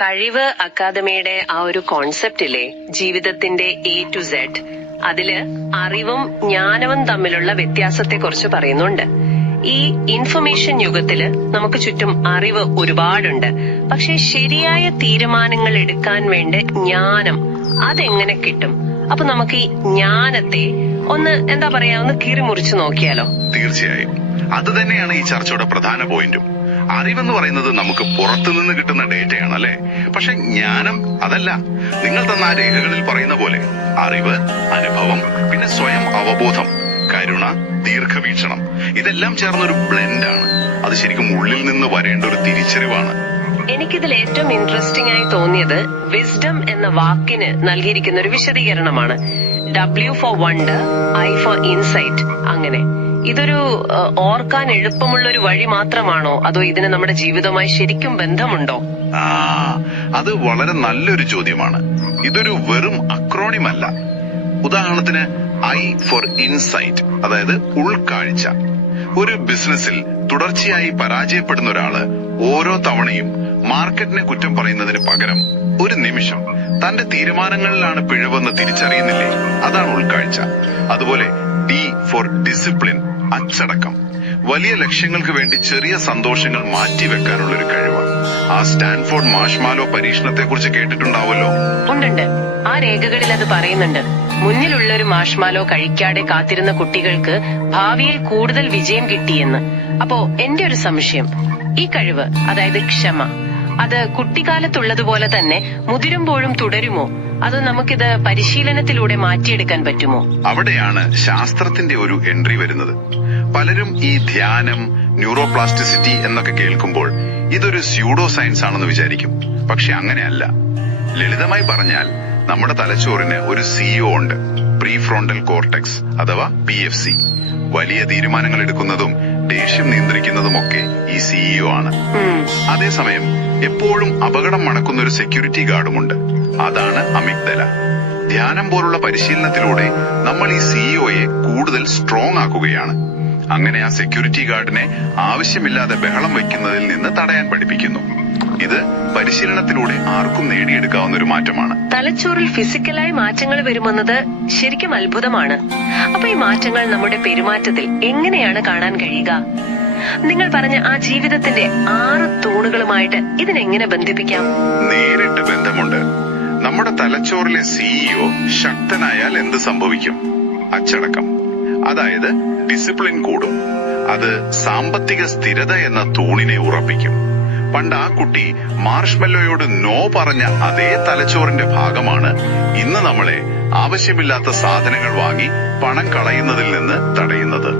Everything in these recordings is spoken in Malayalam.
കഴിവ് അക്കാദമിയുടെ ആ ഒരു കോൺസെപ്റ്റിലെ ജീവിതത്തിന്റെ എ ടു സെഡ് അതിൽ അറിവും ജ്ഞാനവും തമ്മിലുള്ള വ്യത്യാസത്തെ കുറിച്ച് പറയുന്നുണ്ട്. ഈ ഇൻഫർമേഷൻ യുഗത്തിൽ നമുക്ക് ചുറ്റും അറിവ് ഒരുപാടുണ്ട്. പക്ഷെ ശരിയായ തീരുമാനങ്ങൾ എടുക്കാൻ വേണ്ട ജ്ഞാനം അതെങ്ങനെ കിട്ടും? അപ്പൊ നമുക്ക് ഈ ജ്ഞാനത്തെ ഒന്ന് എന്താ പറയാ ഒന്ന് കീറിമുറിച്ച് നോക്കിയാലോ? തീർച്ചയായും. അത് തന്നെയാണ് ഈ ചർച്ചയുടെ പ്രധാന പോയിന്റും. അറിവെന്ന് പറയുന്നത് നമുക്ക് പുറത്തുനിന്ന് കിട്ടുന്ന ഡേറ്റയാണ് അല്ലെ? പക്ഷെ ജ്ഞാനം അതല്ല. നിങ്ങൾ തന്ന ആ രേഖകളിൽ പറയുന്ന പോലെ അറിവ് അനുഭവം പിന്നെ സ്വയം അവബോധം കരുണ ദീർഘവീക്ഷണം. ഇതെല്ലാം ചേർന്ന ചേർന്നൊരു ബ്ലെൻഡാണ്. അത് ശരിക്കും ഉള്ളിൽ നിന്ന് വരേണ്ട ഒരു തിരിച്ചറിവാണ്. എനിക്കിതിൽ ഏറ്റവും ഇൻട്രസ്റ്റിംഗ് ആയി തോന്നിയത് വിസ്ഡം എന്ന വാക്കിന് നൽകിയിരിക്കുന്ന ഒരു വിശദീകരണമാണ്. W for wonder I for insight അങ്ങനെ. ഇതൊരു ഓർക്കാൻ എളുപ്പമുള്ള ഒരു വഴി മാത്രമാണോ? അതോ ഇതിന് നമ്മുടെ ജീവിതവുമായി ശരിക്കും ബന്ധമുണ്ടോ? ആ അത് വളരെ നല്ലൊരു ചോദ്യമാണ്. ഇതൊരു വെറും അക്രോണിം അല്ല. ഉദാഹരണത്തിന് ഐ ഫോർ ഇൻസൈറ്റ് അതായത് ഉൾക്കാഴ്ച. ഒരു ബിസിനസ്സിൽ തുടർച്ചയായി പരാജയപ്പെടുന്ന ഒരാൾ ഓരോ തവണയും മാർക്കറ്റിനെ കുറ്റം പറയുന്നതിന് പകരം ഒരു നിമിഷം തന്റെ തീരുമാനങ്ങളിലാണ് പിഴവെന്ന് തിരിച്ചറിയുന്നില്ലേ? അതാണ് ഉൾക്കാഴ്ച. അതുപോലെ ഡി ഫോർ ഡിസിപ്ലിൻ അച്ചടക്കം. വലിയ ലക്ഷ്യങ്ങൾക്ക് വേണ്ടി ചെറിയ സന്തോഷങ്ങൾ മാറ്റിവെക്കാനുള്ള ഒരു കഴിവ്. ആ സ്റ്റാൻഫോർഡ് മാഷ്മാലോ പരീക്ഷണത്തെ കുറിച്ച് കേട്ടിട്ടുണ്ടാവല്ലോ ഉണ്ടുണ്ട്. ആ രേഖകളിൽ അത് പറയുന്നുണ്ട്. മുന്നിലുള്ള ഒരു മാഷ്മാലോ കഴിക്കാതെ കാത്തിരുന്ന കുട്ടികൾക്ക് ഭാവിയിൽ കൂടുതൽ വിജയം കിട്ടിയെന്ന്. അപ്പോ എന്റെ ഒരു സംശയം. ഈ കഴിവ് അതായത് ക്ഷമ അത് കുട്ടിക്കാലത്തുള്ളതുപോലെ തന്നെ മുതിരുമ്പോഴും തുടരുമോ? അതോ നമുക്കിത് പരിശീലനത്തിലൂടെ മാറ്റിയെടുക്കാൻ പറ്റുമോ? അവിടെയാണ് ശാസ്ത്രത്തിന്റെ ഒരു എൻട്രി വരുന്നത്. പലരും ഈ ധ്യാനം ന്യൂറോപ്ലാസ്റ്റിസിറ്റി എന്നൊക്കെ കേൾക്കുമ്പോൾ ഇതൊരു സ്യൂഡോ സയൻസ് ആണെന്ന് വിചാരിക്കും. പക്ഷെ അങ്ങനെയല്ല. ലളിതമായി പറഞ്ഞാൽ നമ്മുടെ തലച്ചോറിന് ഒരു സിഇഒ ഉണ്ട്. പ്രീ ഫ്രോണ്ടൽ കോർട്ടെക്സ് അഥവാ പി എഫ് സി. വലിയ തീരുമാനങ്ങൾ എടുക്കുന്നതും ദേഷ്യം നിയന്ത്രിക്കുന്നതുമൊക്കെ ഈ സിഇഒ ആണ്. അതേസമയം എപ്പോഴും അപകടം മണക്കുന്ന ഒരു സെക്യൂരിറ്റി ഗാർഡുമുണ്ട് അതാണ് അമിഗ്ദല. ധ്യാനം പോലുള്ള പരിശീലനത്തിലൂടെ നമ്മൾ ഈ സിഇഒയെ കൂടുതൽ സ്ട്രോങ് ആക്കുകയാണ്. അങ്ങനെ ആ സെക്യൂരിറ്റി ഗാർഡിനെ ആവശ്യമില്ലാതെ ബഹളം വയ്ക്കുന്നതിൽ നിന്ന് തടയാൻ പഠിപ്പിക്കുന്നു. ഇത് പരിശീലനത്തിലൂടെ ആർക്കും നേടിയെടുക്കാവുന്ന ഒരു മാറ്റമാണ്. തലച്ചോറിൽ ഫിസിക്കലായി മാറ്റങ്ങൾ വരുമെന്നത് ശരിക്കും അത്ഭുതമാണ്. അപ്പൊ ഈ മാറ്റങ്ങൾ നമ്മുടെ പെരുമാറ്റത്തിൽ എങ്ങനെയാണ് കാണാൻ കഴിയുക? നിങ്ങൾ പറഞ്ഞ ആ ജീവിതത്തിന്റെ ആറ് തൂണുകളുമായിട്ട് ഇതിനെങ്ങനെ ബന്ധിപ്പിക്കാം? നേരിട്ട് ബന്ധമുണ്ട്. നമ്മുടെ തലച്ചോറിലെ സിഇഒ ശക്തനായാൽ എന്ത് സംഭവിക്കും? അച്ചടക്കം. അതായത് ഡിസിപ്ലിൻ കൂടും. അത് സാമ്പത്തിക സ്ഥിരത എന്ന തൂണിനെ ഉറപ്പിക്കും. പണ്ട് ആ കുട്ടി മാർഷ്മെല്ലോയോട് നോ പറഞ്ഞ അതേ തലച്ചോറിന്റെ ഭാഗമാണ് ഇന്ന് നമ്മളെ ആവശ്യമില്ലാത്ത സാധനങ്ങൾ വാങ്ങി പണം കളയുന്നതിൽ നിന്ന് തടയുന്നത്.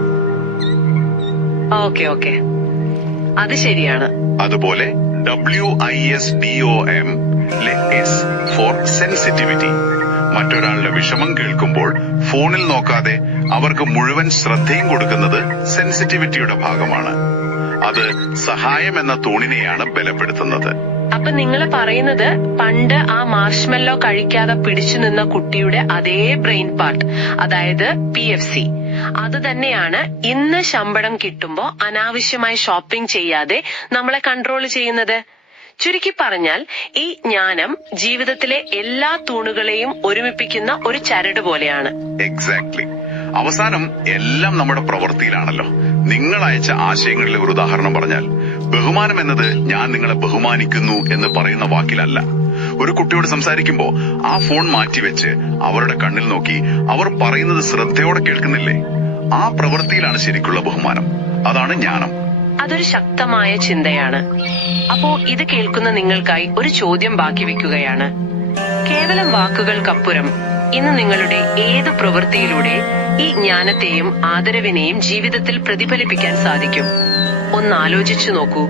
Okay okay. അത് ശരിയാണ്. അതുപോലെ W I S D O M S for sensitivity മറ്റൊരാളുടെ വിഷമം കേൾക്കുമ്പോൾ ഫോണിൽ നോക്കാതെ അവർക്ക് മുഴുവൻ ശ്രദ്ധയും കൊടുക്കുന്നത് സെൻസിറ്റിവിറ്റിയുടെ ഭാഗമാണ്. അത് സഹായം എന്ന തൂണിനെയാണ് ബലപ്പെടുത്തുന്നത്. അപ്പൊ നിങ്ങൾ പറയുന്നത് പണ്ട് ആ മാർഷ്മെല്ലോ കഴിക്കാതെ പിടിച്ചു നിന്ന കുട്ടിയുടെ അതേ ബ്രെയിൻ പാർട്ട് അതായത് പി എഫ് സി അത് തന്നെയാണ് ഇന്ന് ശമ്പളം കിട്ടുമ്പോ അനാവശ്യമായി ഷോപ്പിംഗ് ചെയ്യാതെ നമ്മളെ കൺട്രോൾ ചെയ്യുന്നത്. ചുരുക്കി പറഞ്ഞാൽ ഈ ജ്ഞാനം ജീവിതത്തിലെ എല്ലാ തൂണുകളെയും ഒരുമിപ്പിക്കുന്ന ഒരു ചരട് പോലെയാണ്. എക്സാക്ട്ലി അവസാനം എല്ലാം നമ്മുടെ പ്രവൃത്തിയിലാണല്ലോ. നിങ്ങൾ അയച്ച ആശയങ്ങളിലെ ഒരു ഉദാഹരണം പറഞ്ഞാൽ ബഹുമാനം എന്നത് ഞാൻ നിങ്ങളെ ബഹുമാനിക്കുന്നു എന്ന് പറയുന്ന വാക്കിലല്ല. ഒരു കുട്ടിയോട് സംസാരിക്കുമ്പോ ആ ഫോൺ മാറ്റിവെച്ച് അവരുടെ കണ്ണിൽ നോക്കി അവർ പറയുന്നത് ശ്രദ്ധയോടെ കേൾക്കുന്നില്ലേ? ആ പ്രവൃത്തിയിലാണ് ശരിക്കുള്ള ബഹുമാനം. അതാണ് ജ്ഞാനം. അതൊരു ശക്തമായ ചിന്തയാണ്. അപ്പോ ഇത് കേൾക്കുന്ന നിങ്ങൾക്കായി ഒരു ചോദ്യം ബാക്കി വെക്കുകയാണ്. കേവലം വാക്കുകൾക്കപ്പുറം ഇന്ന് നിങ്ങളുടെ ഏത് പ്രവൃത്തിയിലൂടെ ഈ ജ്ഞാനത്തെയും ആദരവിനെയും ജീവിതത്തിൽ പ്രതിഫലിപ്പിക്കാൻ സാധിക്കും? ഒന്ന് ആലോചിച്ചു നോക്കൂ.